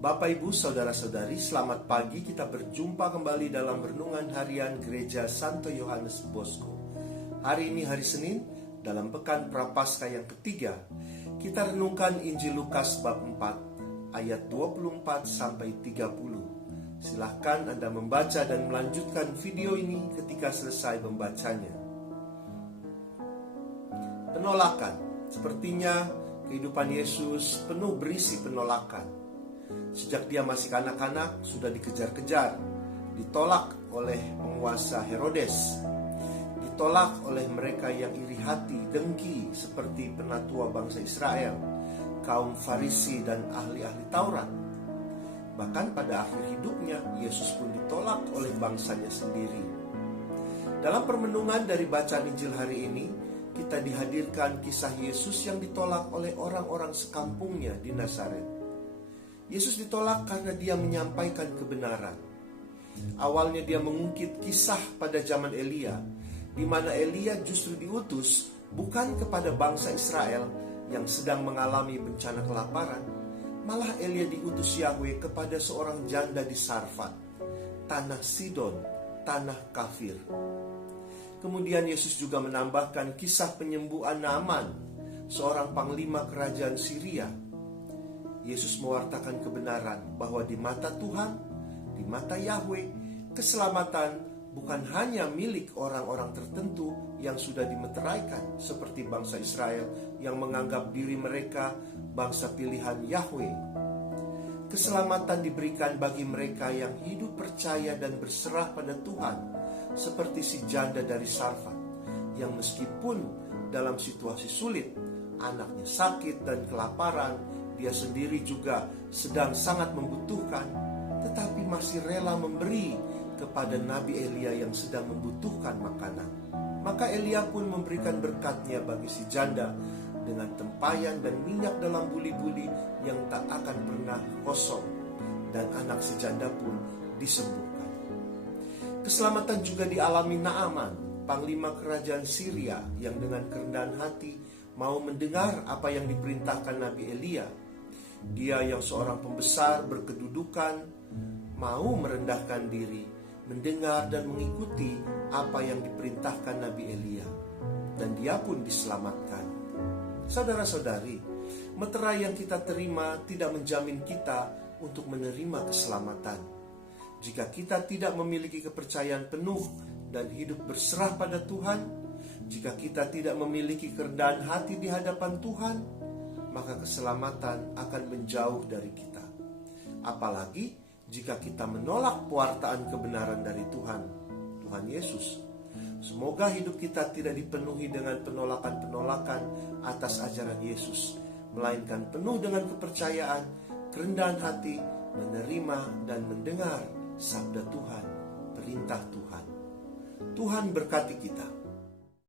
Bapak, Ibu, Saudara-saudari, selamat pagi. Kita berjumpa kembali dalam Renungan Harian Gereja Santo Yohanes Bosco. Hari ini hari Senin, dalam Pekan Prapaskah yang ketiga. Kita renungkan Injil Lukas bab 4, ayat 24 sampai 30. Silahkan Anda membaca dan melanjutkan video ini ketika selesai membacanya. Penolakan. Sepertinya kehidupan Yesus penuh berisi penolakan. Sejak dia masih kanak-kanak sudah dikejar-kejar, ditolak oleh penguasa Herodes, ditolak oleh mereka yang iri hati, dengki seperti penatua bangsa Israel, kaum Farisi dan ahli-ahli Taurat. Bahkan pada akhir hidupnya, Yesus pun ditolak oleh bangsanya sendiri. Dalam permenungan dari bacaan Injil hari ini, kita dihadirkan kisah Yesus yang ditolak oleh orang-orang sekampungnya di Nazaret. Yesus ditolak karena dia menyampaikan kebenaran. Awalnya dia mengungkit kisah pada zaman Elia, di mana Elia justru diutus bukan kepada bangsa Israel yang sedang mengalami bencana kelaparan, malah Elia diutus Yahweh kepada seorang janda di Sarfat, tanah Sidon, tanah kafir. Kemudian Yesus juga menambahkan kisah penyembuhan Naaman, seorang panglima kerajaan Syria. Yesus mewartakan kebenaran bahwa di mata Tuhan, di mata Yahweh, keselamatan bukan hanya milik orang-orang tertentu yang sudah dimeteraikan seperti bangsa Israel yang menganggap diri mereka bangsa pilihan Yahweh. Keselamatan diberikan bagi mereka yang hidup percaya dan berserah pada Tuhan, seperti si janda dari Sarfat yang meskipun dalam situasi sulit, anaknya sakit dan kelaparan, dia sendiri juga sedang sangat membutuhkan, tetapi masih rela memberi kepada Nabi Elia yang sedang membutuhkan makanan. Maka Elia pun memberikan berkatnya bagi si janda dengan tempayan dan minyak dalam buli-buli yang tak akan pernah kosong, dan anak si janda pun disembuhkan. Keselamatan juga dialami Naaman, panglima kerajaan Syria yang dengan kerendahan hati mau mendengar apa yang diperintahkan Nabi Elia. Dia yang seorang pembesar berkedudukan mau merendahkan diri, mendengar dan mengikuti apa yang diperintahkan Nabi Elia, dan dia pun diselamatkan. Saudara-saudari, meterai yang kita terima tidak menjamin kita untuk menerima keselamatan. Jika kita tidak memiliki kepercayaan penuh dan hidup berserah pada Tuhan, jika kita tidak memiliki kerendahan hati di hadapan Tuhan, maka keselamatan akan menjauh dari kita. Apalagi jika kita menolak pewartaan kebenaran dari Tuhan Yesus. Semoga hidup kita tidak dipenuhi dengan penolakan-penolakan atas ajaran Yesus, melainkan penuh dengan kepercayaan, kerendahan hati, menerima dan mendengar sabda Tuhan, perintah Tuhan. Tuhan berkati kita.